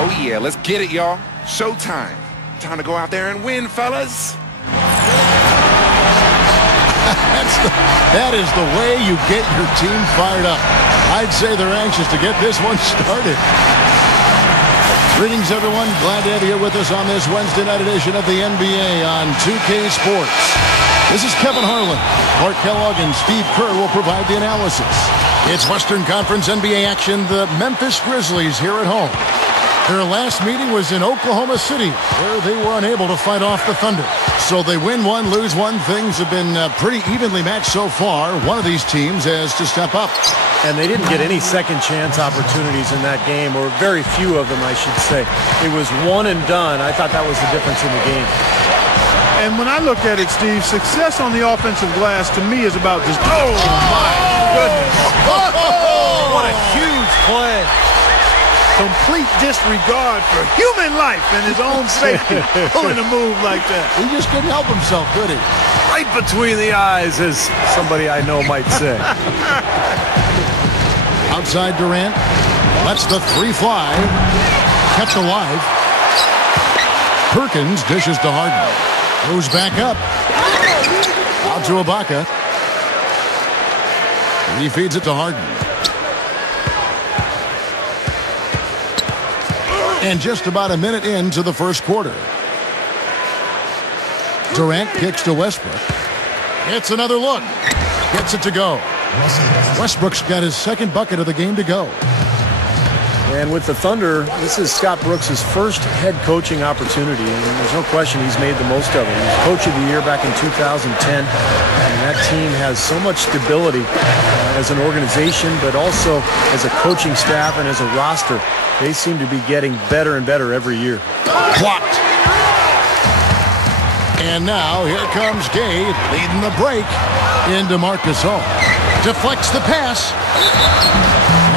Oh, yeah, let's get it, y'all. Showtime. Time to go out there and win, fellas. That is the way you get your team fired up. I'd say they're anxious to get this one started. Greetings, everyone. Glad to have you here with us on this Wednesday night edition of the NBA on 2K Sports. This is Kevin Harlan. Clark Kellogg and Steve Kerr will provide the analysis. It's Western Conference NBA action. The Memphis Grizzlies here at home. Their last meeting was in Oklahoma City, where they were unable to fight off the Thunder. So they win one, lose one. Things have been pretty evenly matched so far. One of these teams has to step up. And they didn't get any second chance opportunities in that game, or very few of them, I should say. It was one and done. I thought that was the difference in the game. And when I look at it, Steve, success on the offensive glass to me is about just, oh my goodness. What a huge play. Complete disregard for human life and his own safety, pulling a move like that. He just couldn't help himself, could he? Right between the eyes, as somebody I know might say. Outside Durant. Lets the three fly. Kept alive. Perkins dishes to Harden. Goes back up. Out to Ibaka. He feeds it to Harden. And just about a minute into the first quarter. Durant kicks to Westbrook. It's another look. Gets it to go. Westbrook's got his second bucket of the game to go. And with the Thunder, this is Scott Brooks' first head coaching opportunity, and there's no question he's made the most of it. He was Coach of the Year back in 2010, and that team has so much stability as an organization, but also as a coaching staff and as a roster. They seem to be getting better and better every year. Blocked. And now here comes Gay leading the break into Marcus Gasol. Deflects the pass.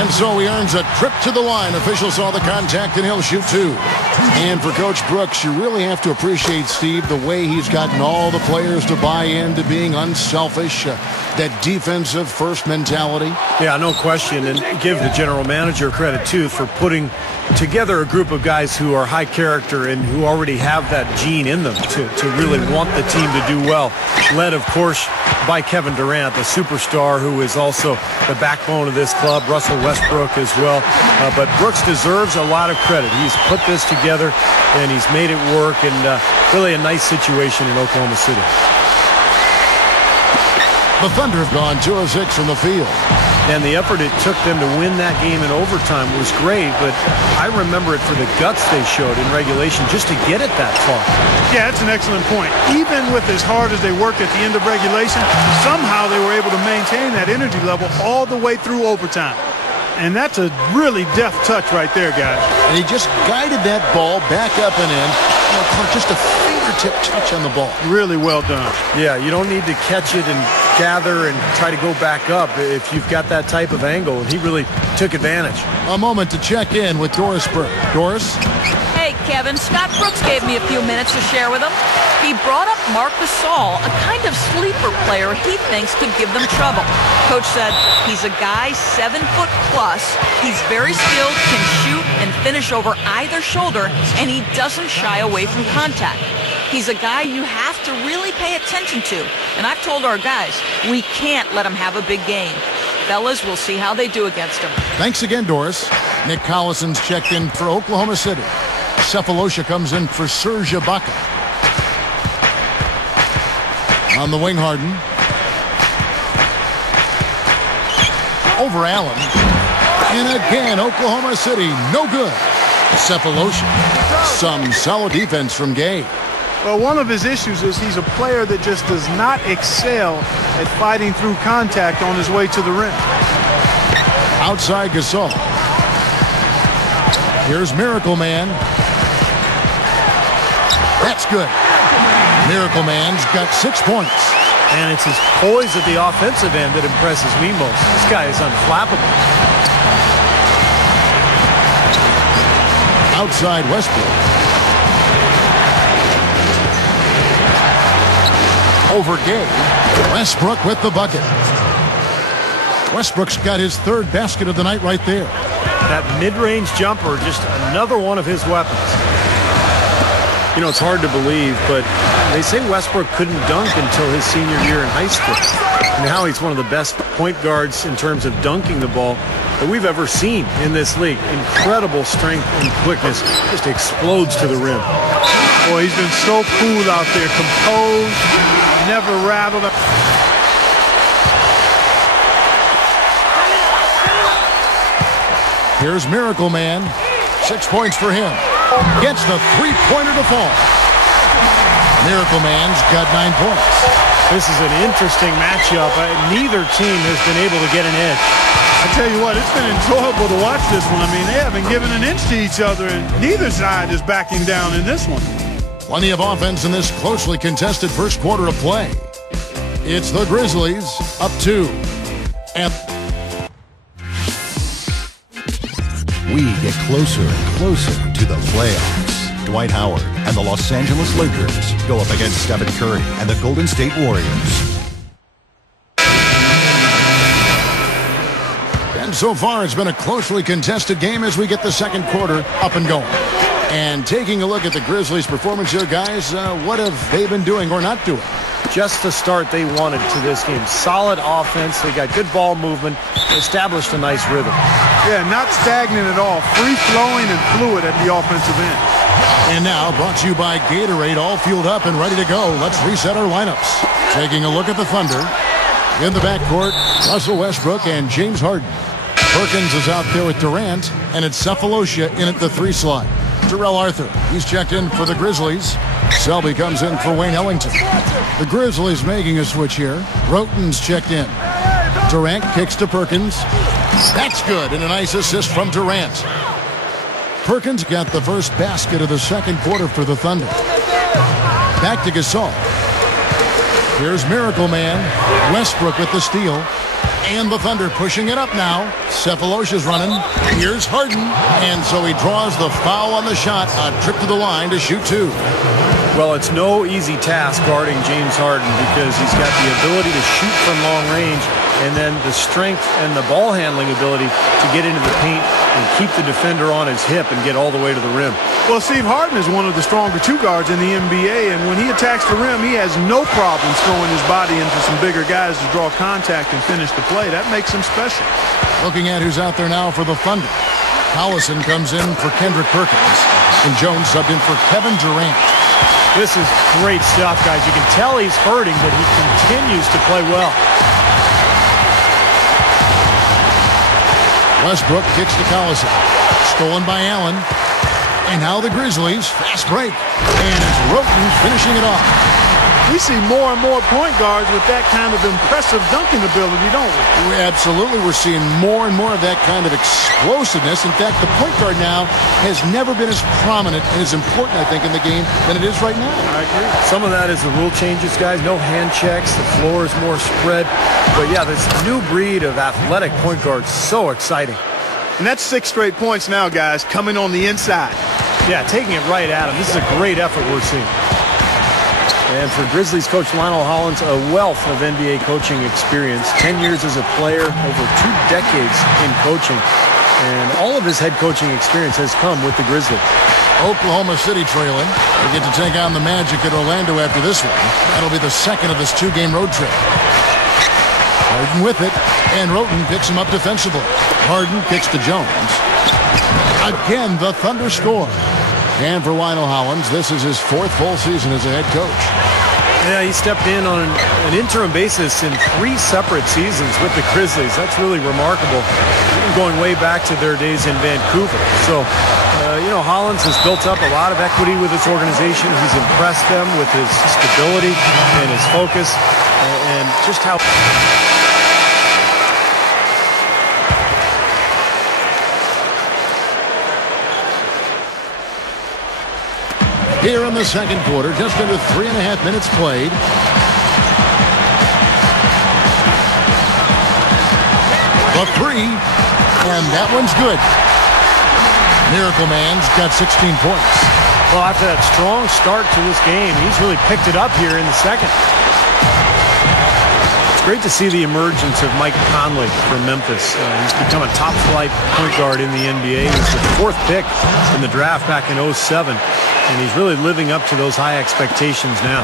And so he earns a trip to the line. Officials saw the contact, and he'll shoot two. And for Coach Brooks, you really have to appreciate, Steve, the way he's gotten all the players to buy into being unselfish, that defensive first mentality. Yeah, no question. And give the general manager credit, too, for putting together a group of guys who are high character and who already have that gene in them to really want the team to do well. Led, of course, by Kevin Durant, the superstar who is also the backbone of this club, Russell Westbrook as well. But Brooks deserves a lot of credit. He's put this together, and he's made it work, and really a nice situation in Oklahoma City. The Thunder have gone 2 of 6 from the field. And the effort it took them to win that game in overtime was great, but I remember it for the guts they showed in regulation just to get it that far. Yeah, that's an excellent point. Even with as hard as they worked at the end of regulation, somehow they were able to maintain that energy level all the way through overtime. And that's a really deft touch right there, guys. And he just guided that ball back up and in. Just a fingertip touch on the ball. Really well done. Yeah, you don't need to catch it and gather and try to go back up if you've got that type of angle. And he really took advantage. A moment to check in with Doris Burke. Doris? Hey, Kevin. Scott Brooks gave me a few minutes to share with him. He brought up Marc Gasol, a kind of sleeper player he thinks could give them trouble. Coach said he's a guy 7 foot plus. He's very skilled, can shoot and finish over either shoulder, and he doesn't shy away from contact. He's a guy you have to really pay attention to. And I've told our guys, we can't let him have a big game. Fellas, we'll see how they do against him. Thanks again, Doris. Nick Collison's checked in for Oklahoma City. Cephalosha comes in for Serge Ibaka. On the wing, Harden. Over Allen. And again, Oklahoma City, no good. Cephalosha. Some solid defense from Gay. Well, one of his issues is he's a player that just does not excel at fighting through contact on his way to the rim. Outside Gasol. Here's Miracle Man. That's good. Miracle Man's got 6 points. And it's his poise at the offensive end that impresses me most. This guy is unflappable. Outside Westbrook. Over Gay. Westbrook with the bucket. Westbrook's got his 3rd basket of the night right there. That mid-range jumper, just another one of his weapons. You know, it's hard to believe, but they say Westbrook couldn't dunk until his senior year in high school. And now he's one of the best point guards in terms of dunking the ball that we've ever seen in this league. Incredible strength and quickness. Just explodes to the rim. Boy, he's been so cool out there, composed, never rattled up. Here's Miracle Man. 6 points for him. Gets the three-pointer to fall. Miracle Man's got 9 points. This is an interesting matchup. Neither team has been able to get an edge. I tell you what, it's been enjoyable to watch this one. I mean, they haven't given an inch to each other, and neither side is backing down in this one. Plenty of offense in this closely contested first quarter of play. It's the Grizzlies up 2. And we get closer and closer to the playoffs. Dwight Howard and the Los Angeles Lakers go up against Stephen Curry and the Golden State Warriors. And so far, it's been a closely contested game as we get the second quarter up and going. And taking a look at the Grizzlies' performance here, guys, what have they been doing or not doing? Just the start they wanted to this game. Solid offense. They got good ball movement. Established a nice rhythm. Yeah, not stagnant at all. Free-flowing and fluid at the offensive end. And now, brought to you by Gatorade, all fueled up and ready to go. Let's reset our lineups. Taking a look at the Thunder. In the backcourt, Russell Westbrook and James Harden. Perkins is out there with Durant, and it's Cephalosha in at the 3 slot. Terrell Arthur, he's checked in for the Grizzlies. Selby comes in for Wayne Ellington. The Grizzlies making a switch here. Roten's checked in. Durant kicks to Perkins. That's good, and a nice assist from Durant. Perkins got the first basket of the second quarter for the Thunder. Back to Gasol. Here's Miracle Man. Westbrook with the steal. And the Thunder pushing it up now. Cephalosha's running. Here's Harden. And so he draws the foul on the shot. A trip to the line to shoot 2. Well, it's no easy task guarding James Harden because he's got the ability to shoot from long range and then the strength and the ball handling ability to get into the paint and keep the defender on his hip and get all the way to the rim. Well, Steve, Harden is one of the stronger 2 guards in the NBA, and when he attacks the rim, he has no problem throwing his body into some bigger guys to draw contact and finish the play. That makes him special. Looking at who's out there now for the Thunder. Collison comes in for Kendrick Perkins, and Jones subbed in for Kevin Durant. This is great stuff, guys. You can tell he's hurting, but he continues to play well. Westbrook kicks to Collison. Stolen by Allen. And now the Grizzlies, fast break. And it's Roten finishing it off. We see more and more point guards with that kind of impressive dunking ability, don't we? Absolutely. We're seeing more and more of that kind of explosiveness. In fact, the point guard now has never been as prominent and as important, I think, in the game than it is right now. I agree. Some of that is the rule changes, guys. No hand checks. The floor is more spread. But, yeah, this new breed of athletic point guards, so exciting. And that's 6 straight points now, guys, coming on the inside. Yeah, taking it right at him. This is a great effort we're seeing. And for Grizzlies coach Lionel Hollins, a wealth of NBA coaching experience. 10 years as a player, over 2 decades in coaching. And all of his head coaching experience has come with the Grizzlies. Oklahoma City trailing. They get to take on the Magic at Orlando after this one. That'll be the second of this 2-game road trip. Harden with it, and Roten picks him up defensively. Harden kicks to Jones. Again, the Thunder score. And for Lionel Hollins, this is his 4th full season as a head coach. Yeah, he stepped in on an interim basis in 3 separate seasons with the Grizzlies. That's really remarkable, going way back to their days in Vancouver. So, Hollins has built up a lot of equity with this organization. He's impressed them with his stability and his focus and just how... Here in the second quarter, just under 3.5 minutes played. The 3, and that one's good. Miracle Man's got 16 points. Well, after that strong start to this game, he's really picked it up here in the second. It's great to see the emergence of Mike Conley from Memphis. He's become a top-flight point guard in the NBA. He was the 4th pick in the draft back in 2007, and he's really living up to those high expectations now.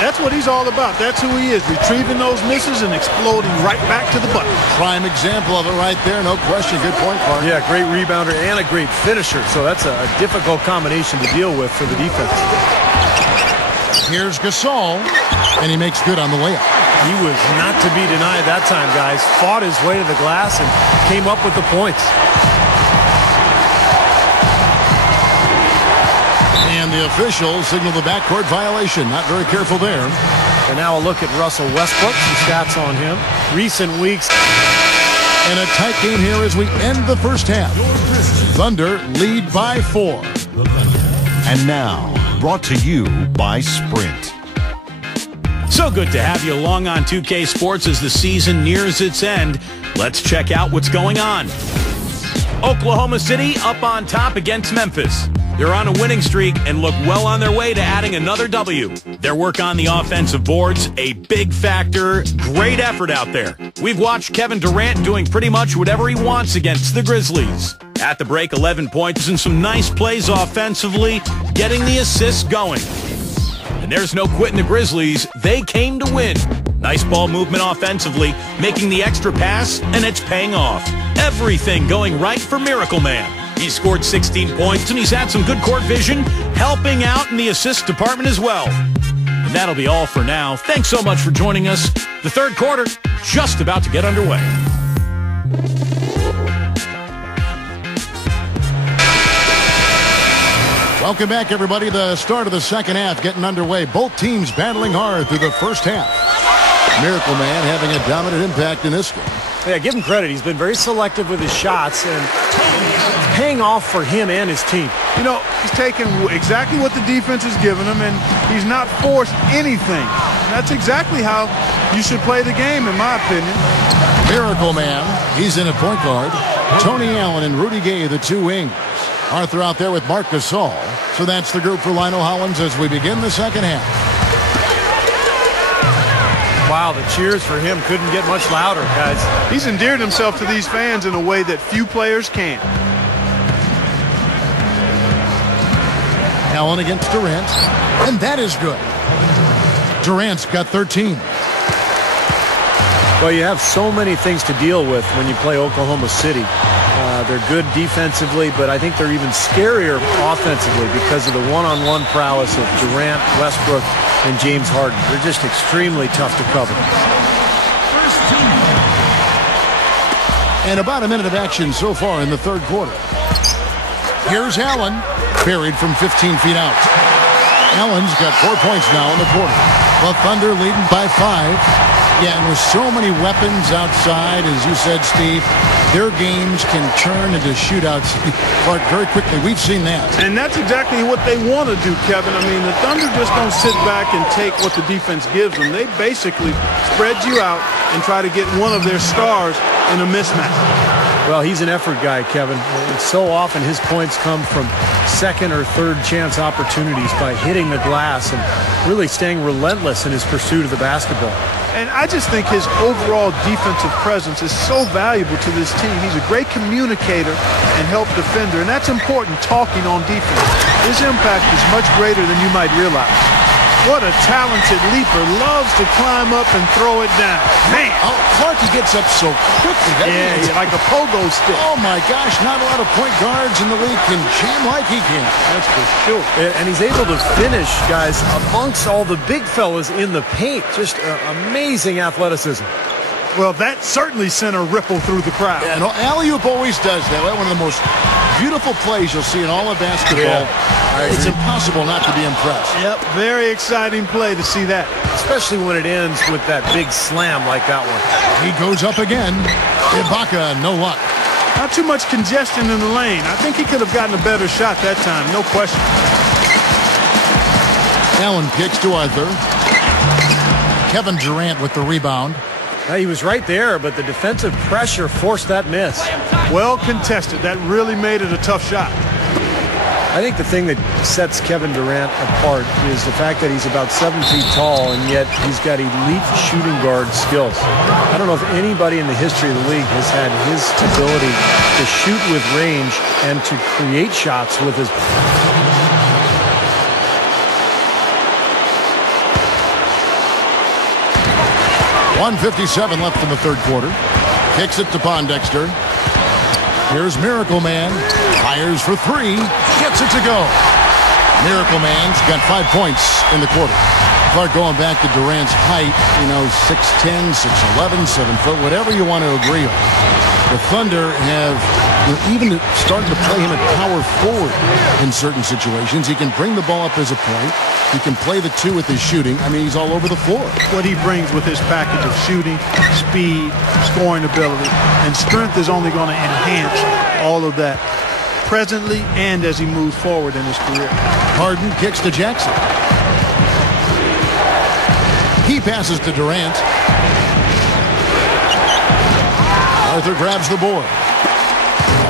That's what he's all about. That's who he is, retrieving those misses and exploding right back to the bucket. Prime example of it right there, no question. Good point, Clark. Yeah, great rebounder and a great finisher, so that's a difficult combination to deal with for the defense. Here's Gasol, and he makes good on the layup. He was not to be denied that time, guys. Fought his way to the glass and came up with the points. And the officials signal the backcourt violation. Not very careful there. And now a look at Russell Westbrook. Some stats on him. Recent weeks. And a tight game here as we end the first half. Thunder lead by 4. And now, brought to you by Sprint. So good to have you along on 2K Sports as the season nears its end. Let's check out what's going on. Oklahoma City up on top against Memphis. They're on a winning streak and look well on their way to adding another W. Their work on the offensive boards, a big factor. Great effort out there. We've watched Kevin Durant doing pretty much whatever he wants against the Grizzlies. At the break, 11 points and some nice plays offensively, getting the assists going. And there's no quitting the Grizzlies. They came to win. Nice ball movement offensively, making the extra pass, and it's paying off. Everything going right for Miracle Man. He scored 16 points, and he's had some good court vision, helping out in the assist department as well. And that'll be all for now. Thanks so much for joining us. The third quarter just about to get underway. Welcome back, everybody. The start of the second half getting underway. Both teams battling hard through the first half. Miracle Man having a dominant impact in this game. Yeah, give him credit. He's been very selective with his shots and paying off for him and his team. You know, he's taken exactly what the defense has given him, and he's not forced anything. And that's exactly how you should play the game, in my opinion. Miracle Man, he's in at point guard. Tony Allen and Rudy Gay, the two wings. Arthur out there with Marc Gasol. So that's the group for Lionel Hollins as we begin the second half. Wow, the cheers for him couldn't get much louder, guys. He's endeared himself to these fans in a way that few players can. Allen against Durant, and that is good. Durant's got 13. Well, you have so many things to deal with when you play Oklahoma City. They're good defensively, but I think they're even scarier offensively because of the one-on-one prowess of Durant, Westbrook, and James Harden. They're just extremely tough to cover. And about a minute of action so far in the third quarter. Here's Allen, buried from 15 feet out. Allen's got 4 points now in the quarter. The Thunder leading by 5. Yeah, and with so many weapons outside, as you said, Steve, their games can turn into shootouts very quickly. We've seen that. And that's exactly what they want to do, Kevin. I mean, the Thunder just don't sit back and take what the defense gives them. They basically spread you out and try to get one of their stars in a mismatch. Well, he's an effort guy, Kevin. And so often his points come from second or third chance opportunities by hitting the glass and really staying relentless in his pursuit of the basketball. And I just think his overall defensive presence is so valuable to this team. He's a great communicator and help defender, and that's important talking on defense. His impact is much greater than you might realize. What a talented leaper. Loves to climb up and throw it down. Man. Oh, Clark, he gets up so quickly. Yeah, like a pogo stick. Oh, my gosh. Not a lot of point guards in the league can jam like he can. That's for sure. And he's able to finish, guys, amongst all the big fellas in the paint. Just amazing athleticism. Well, that certainly sent a ripple through the crowd. Yeah, no, alley-oop always does that. One of the most beautiful plays you'll see in all of basketball. Yeah, it's impossible not to be impressed. Yep, very exciting play to see that. Especially when it ends with that big slam like that one. He goes up again. Ibaka, no luck. Not too much congestion in the lane. I think he could have gotten a better shot that time, no question. Allen kicks to Arthur. Kevin Durant with the rebound. He was right there, but the defensive pressure forced that miss. Well contested. That really made it a tough shot. I think the thing that sets Kevin Durant apart is the fact that he's about 7 feet tall, and yet he's got elite shooting guard skills. I don't know if anybody in the history of the league has had his ability to shoot with range and to create shots with his... 1:57 left in the third quarter. Kicks it to Pondexter. Here's Miracle Man. Fires for three. Gets it to go. Miracle Man's got 5 points in the quarter. Clark, going back to Durant's height, 6'10", 6'11", 7 foot, whatever you want to agree on. The Thunder have even started to play him at power forward in certain situations. He can bring the ball up as a point. He can play the two with his shooting. I mean, he's all over the floor. What he brings with his package of shooting, speed, scoring ability, and strength is only going to enhance all of that presently and as he moves forward in his career. Harden kicks to Jackson. He passes to Durant. Arthur grabs the board.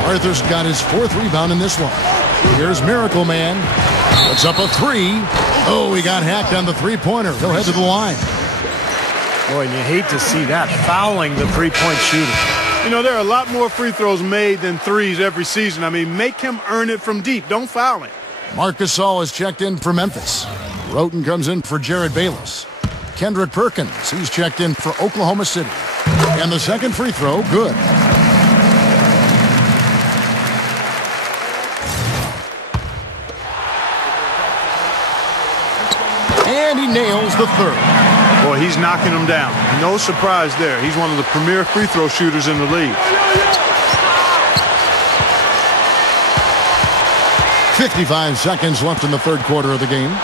Arthur's got his 4th rebound in this one. Here's Miracle Man. Puts up a three. Oh, he got hacked on the three-pointer. He'll head to the line. Boy, and you hate to see that, fouling the three-point shooter. There are a lot more free throws made than threes every season. I mean, make him earn it from deep. Don't foul him. Marc Gasol is checked in for Memphis. Roten comes in for Jared Bayless. Kendrick Perkins, he's checked in for Oklahoma City. And the second free throw, good. And he nails the third. Boy, he's knocking them down. No surprise there. He's one of the premier free throw shooters in the league. 55 seconds left in the third quarter of the game.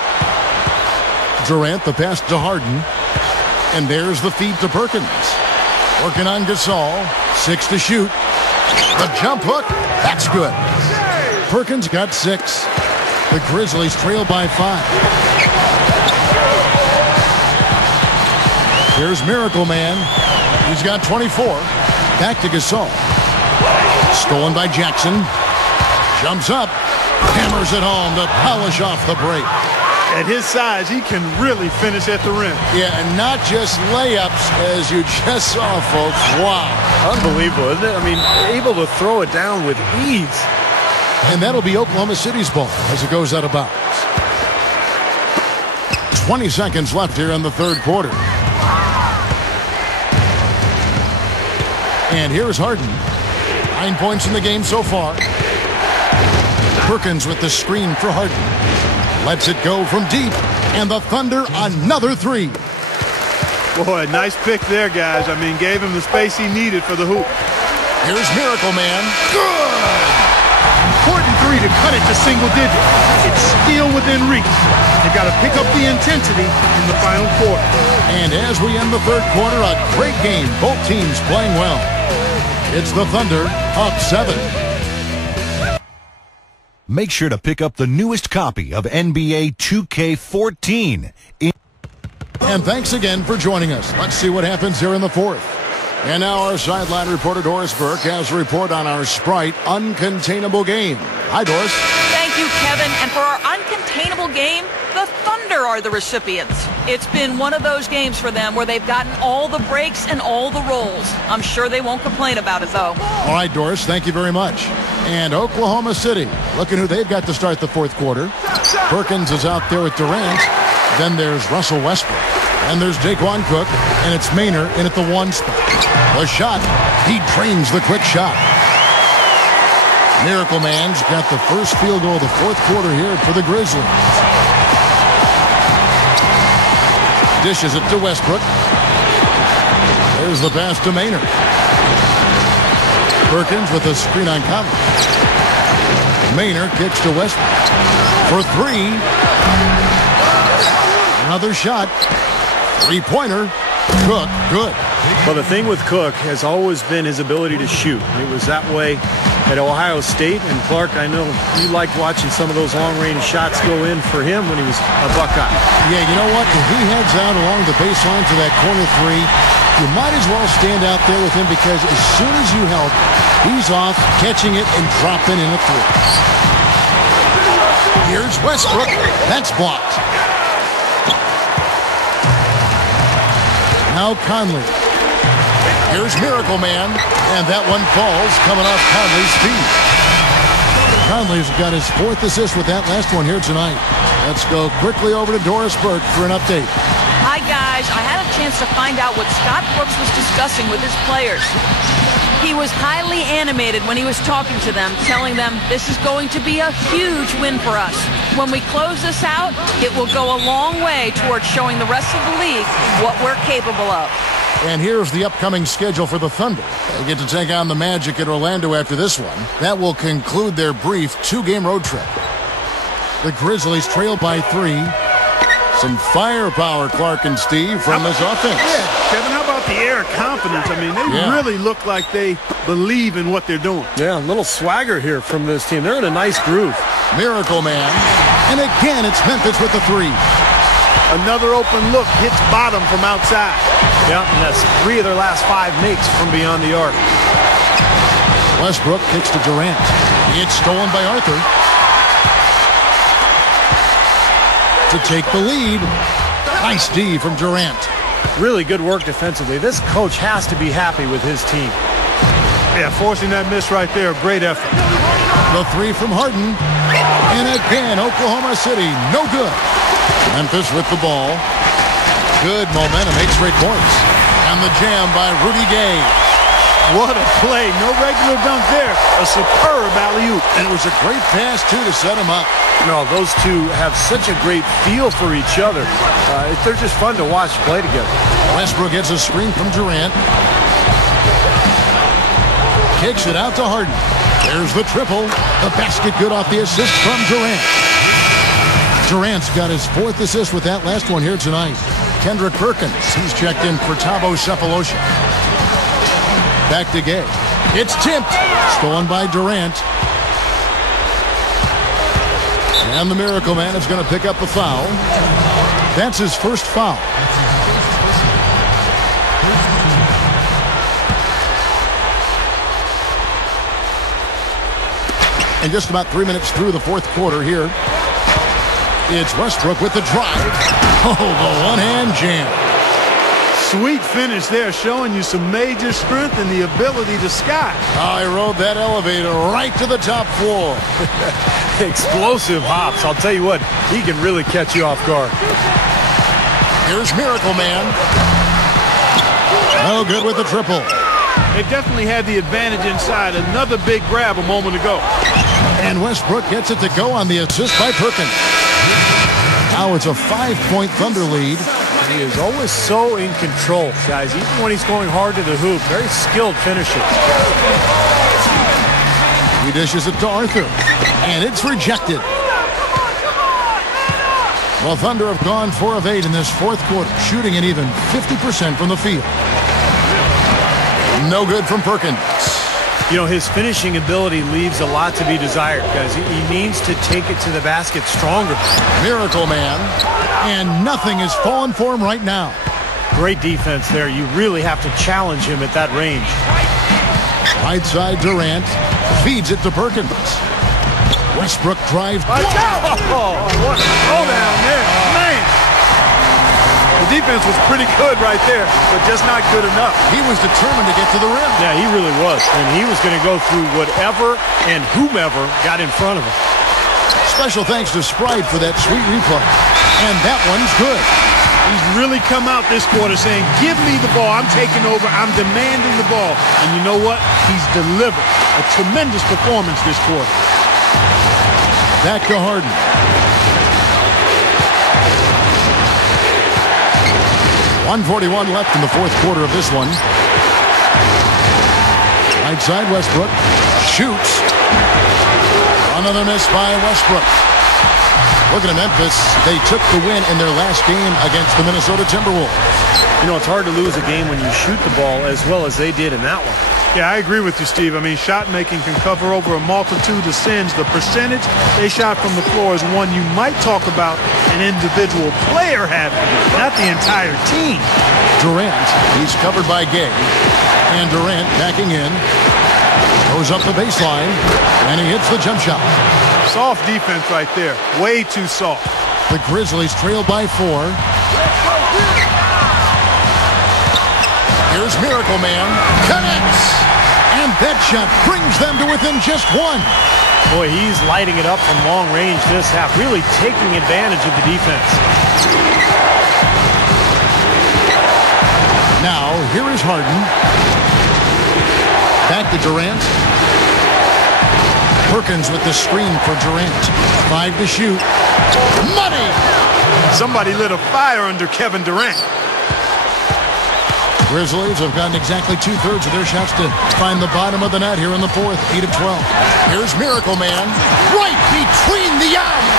Durant, the pass to Harden. And there's the feed to Perkins. Working on Gasol. 6 to shoot. The jump hook. That's good. Perkins got 6. The Grizzlies trail by 5. Here's Miracle Man. He's got 24. Back to Gasol. Stolen by Jackson. Jumps up. Hammers it home to polish off the break. At his size, he can really finish at the rim. Yeah, and not just layups, as you just saw, folks. Wow. Unbelievable, isn't it? I mean, able to throw it down with ease. And that'll be Oklahoma City's ball as it goes out of bounds. 20 seconds left here in the third quarter. And here's Harden. 9 points in the game so far. Perkins with the screen for Harden. Lets it go from deep. And the Thunder, another three. Boy, nice pick there, guys. I mean, gave him the space he needed for the hoop. Here's Miracle Man. Good! Important three to cut it to single digits. It's still within reach. They've got to pick up the intensity in the final quarter. And as we end the third quarter, a great game. Both teams playing well. It's the Thunder up 7. Make sure to pick up the newest copy of NBA 2K14. And thanks again for joining us. Let's see what happens here in the fourth. And now our sideline reporter Doris Burke has a report on our Sprite uncontainable game. Hi, Doris. Thank you, Kevin. And for our uncontainable game, the Thunder are the recipients. It's been one of those games for them where they've gotten all the breaks and all the rolls. I'm sure they won't complain about it, though. All right, Doris, thank you very much. And Oklahoma City, looking who they've got to start the fourth quarter. Perkins is out there with Durant. Then there's Russell Westbrook. And there's Daquan Cook. And it's Maynard in at the 1 spot. The shot, he drains the quick shot. Miracle Man's got the first field goal of the fourth quarter here for the Grizzlies. Dishes it to Westbrook. There's the pass to Maynard. Perkins with a screen on Conley. Maynard kicks to Westbrook for three. Another shot. Three-pointer. Cook, good. Well, the thing with Cook has always been his ability to shoot. It was that way at Ohio State. And Clark, I know you liked watching some of those long-range shots go in for him when he was a Buckeye. Yeah, you know what? If he heads out along the baseline to that corner three, you might as well stand out there with him because as soon as you help, he's off, catching it and dropping in a three. Here's Westbrook. That's blocked. Now Conley. Here's Miracle Man. And that one falls coming off Conley's feet. Conley's got his 4th assist with that last one here tonight. Let's go quickly over to Doris Burke for an update. Hi, guys. I had a chance to find out what Scott Brooks was discussing with his players. He was highly animated when he was talking to them, telling them this is going to be a huge win for us. When we close this out, it will go a long way towards showing the rest of the league what we're capable of. And here's the upcoming schedule for the Thunder. They get to take on the Magic at Orlando after this one. That will conclude their brief 2-game road trip. The Grizzlies trail by 3. Some firepower, Clark and Steve, from this offense. Yeah, Kevin, how about the air of confidence? I mean, they really look like they believe in what they're doing. Yeah, a little swagger here from this team. They're in a nice groove. Miracle Man. And again, it's Memphis with the 3. Another open look, hits bottom from outside. Yeah, and that's 3 of their last 5 makes from beyond the arc. Westbrook kicks to Durant. It's stolen by Arthur. To take the lead. Nice D from Durant. Really good work defensively. This coach has to be happy with his team. Yeah, forcing that miss right there, great effort. The 3 from Harden. And again, Oklahoma City, no good. Memphis with the ball. Good momentum, 8 straight points. And the jam by Rudy Gay. What a play. No regular dunk there. A superb alley-oop. And it was a great pass, too, to set him up. No, those two have such a great feel for each other. They're just fun to watch play together. Westbrook gets a screen from Durant. Kicks it out to Harden. There's the triple. The basket good off the assist from Durant. Durant's got his 4th assist with that last one here tonight. Kendrick Perkins, he's checked in for Thabo Sefolosha. Back to Gay. It's tipped. Stolen by Durant. And the Miracle Man is going to pick up the foul. That's his first foul. And just about 3 minutes through the 4th quarter here. It's Westbrook with the drive. Oh, the one-hand jam. Sweet finish there, showing you some major strength and the ability to sky. I rode that elevator right to the top floor. Explosive hops. I'll tell you what, he can really catch you off guard. Here's Miracle Man. No good with the triple. They definitely had the advantage inside. Another big grab a moment ago. And Westbrook gets it to go on the assist by Perkins. Now it's a 5-point Thunder lead. He is always so in control, guys, even when he's going hard to the hoop. Very skilled finisher. He dishes it to Arthur. And it's rejected. Well, Thunder have gone 4 of 8 in this 4th quarter, shooting an even 50% from the field. No good from Perkins. You know, his finishing ability leaves a lot to be desired, guys. He needs to take it to the basket stronger. Miracle Man. And nothing is falling for him right now. Great defense there. You really have to challenge him at that range. Right side Durant feeds it to Perkins. Westbrook drives. Oh, what a throwdown there. Man. The defense was pretty good right there, but just not good enough. He was determined to get to the rim. Yeah, he really was. And he was going to go through whatever and whomever got in front of him. Special thanks to Sprite for that sweet replay. And that one's good. He's really come out this quarter saying, give me the ball. I'm taking over. I'm demanding the ball. And you know what? He's delivered. A tremendous performance this quarter. Back to Harden. .141 left in the 4th quarter of this one. Right side Westbrook. Shoots. Another miss by Westbrook. Looking at Memphis, they took the win in their last game against the Minnesota Timberwolves. You know, it's hard to lose a game when you shoot the ball as well as they did in that one. Yeah, I agree with you, Steve. I mean, shot making can cover over a multitude of sins. The percentage they shot from the floor is one you might talk about an individual player having, not the entire team. Durant, he's covered by Gay. And Durant backing in. Goes up the baseline, and he hits the jump shot. Soft defense right there. Way too soft. The Grizzlies trail by 4. Here's Miracle Man. Connects! And that shot brings them to within just 1. Boy, he's lighting it up from long range this half, really taking advantage of the defense. Now, here is Harden. Back to Durant. Perkins with the screen for Durant. 5 to shoot. Money! Somebody lit a fire under Kevin Durant. Grizzlies have gotten exactly 2/3 of their shots to find the bottom of the net here in the 4th. 8 of 12. Here's Miracle Man. Right between the eyes.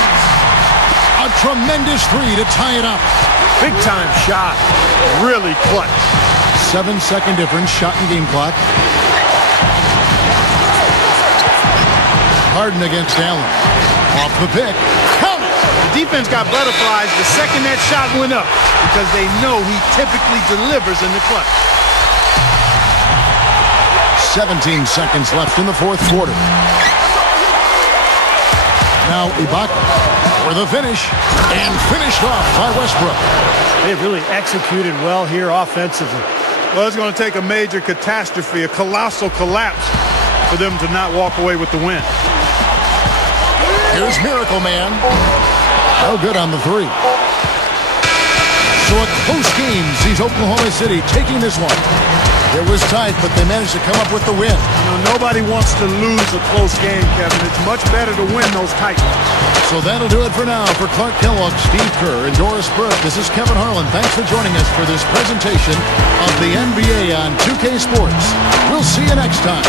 A tremendous 3 to tie it up. Big time shot. Really clutch. 7-second difference. Shot and game clock. Harden against Allen. Off the pick. Count it. The defense got butterflies the second that shot went up because they know he typically delivers in the clutch. 17 seconds left in the 4th quarter. Now Ibaka for the finish, and finished off by Westbrook. They really executed well here offensively. Well, it's going to take a major catastrophe, a colossal collapse, for them to not walk away with the win. Here's Miracle Man. No good on the 3. So a close game sees Oklahoma City taking this one. It was tight, but they managed to come up with the win. You know, nobody wants to lose a close game, Kevin. It's much better to win those tight ones. So that'll do it for now. For Clark Kellogg, Steve Kerr, and Doris Burke, this is Kevin Harlan. Thanks for joining us for this presentation of the NBA on 2K Sports. We'll see you next time.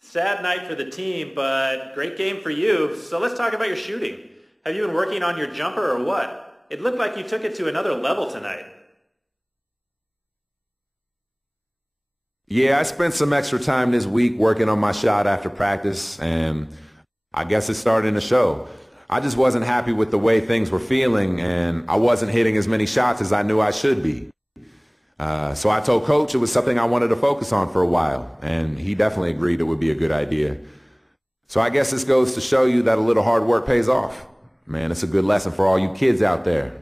Sad night for the team, but great game for you. So let's talk about your shooting. Have you been working on your jumper or what? It looked like you took it to another level tonight. Yeah, I spent some extra time this week working on my shot after practice, and I guess it's starting to show. I just wasn't happy with the way things were feeling, and I wasn't hitting as many shots as I knew I should be. So I told Coach it was something I wanted to focus on for a while, and he definitely agreed it would be a good idea. So I guess this goes to show you that a little hard work pays off. Man, it's a good lesson for all you kids out there.